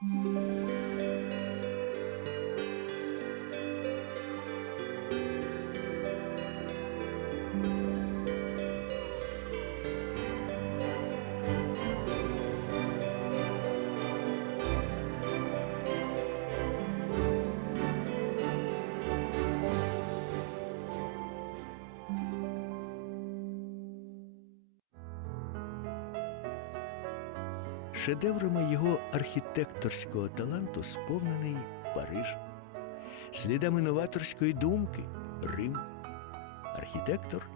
Música Шедеврами його архітекторського таланту сповнений Париж, слідами новаторської думки Рим. Архітектор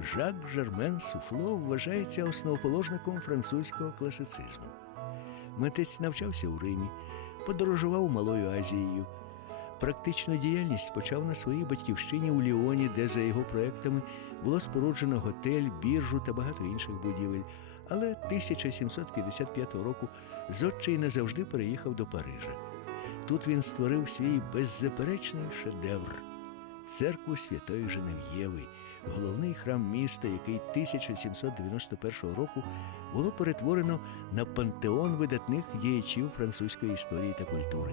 Жак Жермен Суфло вважається основоположником французького класицизму. Митець навчався у Римі, подорожував Малою Азією. Практичну діяльність почав на своїй батьківщині у Ліоні, де за його проектами було споруджено готель, біржу та багато інших будівель. Але 1755 року зодчий назавжди переїхав до Парижа. Тут він створив свій беззаперечний шедевр церкву Святої Женев'єви, головний храм міста, який 1791 року було перетворено на пантеон видатних діячів французької історії та культури.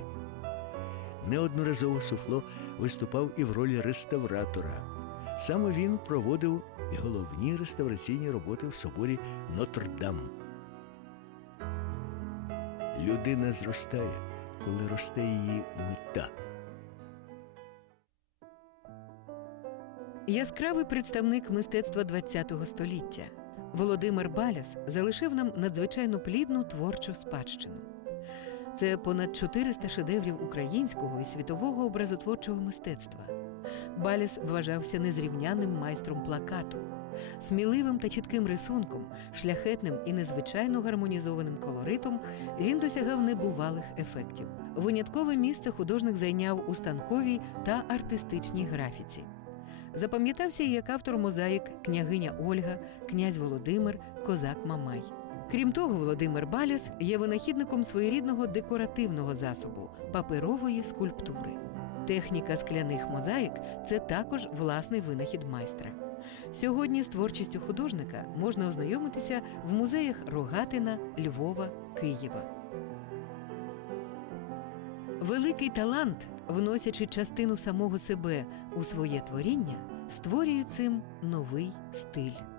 Неодноразово Суфло виступав і в ролі реставратора. Саме він проводив і головні реставраційні роботи в соборі Нотр-Дам. Людина зростає, коли росте її мета. Яскравий представник мистецтва ХХ століття Володимир Баляс залишив нам надзвичайно плідну творчу спадщину. Це понад 400 шедеврів українського і світового образотворчого мистецтва. Баляс вважався незрівнянним майстром плакату, сміливим та чітким рисунком, шляхетним і незвичайно гармонізованим колоритом він досягав небувалих ефектів. Виняткове місце художник зайняв у станковій та артистичній графіці. Запам'ятався і як автор мозаїк княгиня Ольга, князь Володимир, козак Мамай. Крім того, Володимир Баляс є винахідником своєрідного декоративного засобу паперової скульптури. Техніка скляних мозаїк це також власний винахід майстра. Сьогодні з творчістю художника можна ознайомитися в музеях Рогатина, Львова, Києва. Великий талант, вносячи частину самого себе у своє творіння, створює цим новий стиль.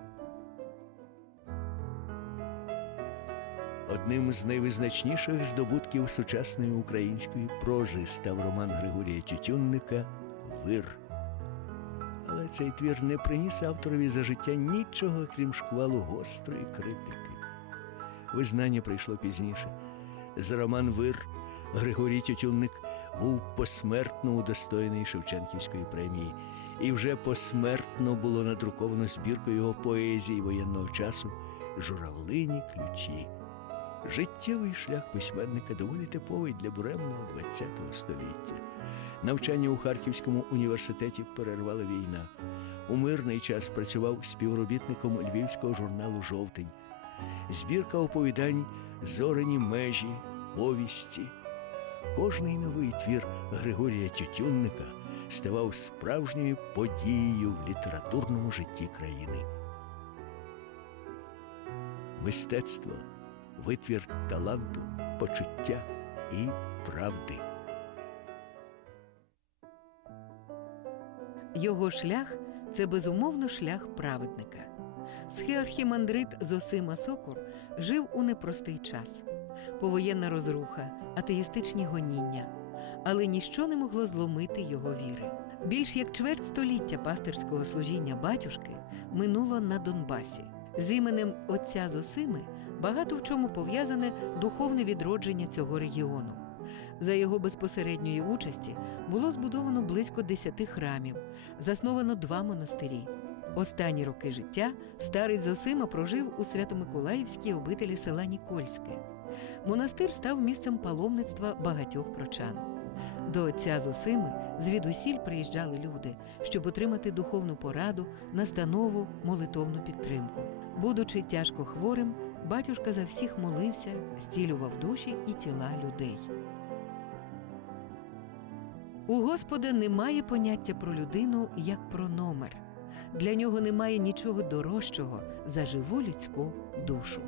Одним з найвизначніших здобутків сучасної української прози став роман Григорія Тютюнника Вир. Але цей твір не приніс авторові за життя нічого, крім шквалу гострої критики. Визнання прийшло пізніше. За роман Вир Григорій Тютюнник був посмертно удостоєний Шевченківської премії, і вже посмертно було надруковано збірку його поезії воєнного часу Журавлині ключі. Життєвий шлях письменника доволі типовий для буремного ХХ століття. Навчання у Харківському університеті перервала війна. У мирний час працював співробітником львівського журналу Жовтень. Збірка оповідань Зорені межі, повісті. Кожний новий твір Григорія Тютюнника ставав справжньою подією в літературному житті країни. Мистецтво витвір таланту, почуття і правди. Його шлях це безумовно шлях праведника. Схіархімандрит Зосима Сокур жив у непростий час. Повоєнна розруха, атеїстичні гоніння, але ніщо не могло зломити його віри. Більш як чверть століття пастирського служіння батюшки минуло на Донбасі. З іменем отця Зосими багато в чому пов'язане духовне відродження цього регіону. За його безпосередньої участі було збудовано близько десяти храмів, засновано два монастирі. Останні роки життя старець Зосима прожив у Свято-Миколаївській обителі села Нікольське. Монастир став місцем паломництва багатьох прочан. До отця Зосими звідусіль приїжджали люди, щоб отримати духовну пораду, настанову, молитовну підтримку. Будучи тяжко хворим, батюшка за всіх молився, зцілював душі і тіла людей. У Господа немає поняття про людину як про номер. Для нього немає нічого дорожчого за живу людську душу.